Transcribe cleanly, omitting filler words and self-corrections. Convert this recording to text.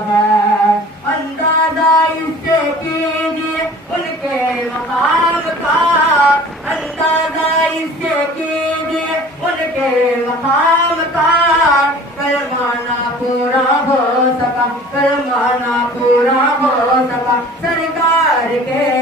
है। अंदाजा इससे कीजिए उनके मकाम का, अंदाजा इससे कीजिए उनके मकाम का। करमाना पूरा हो सका, करमाना पूरा हो सका सरकार के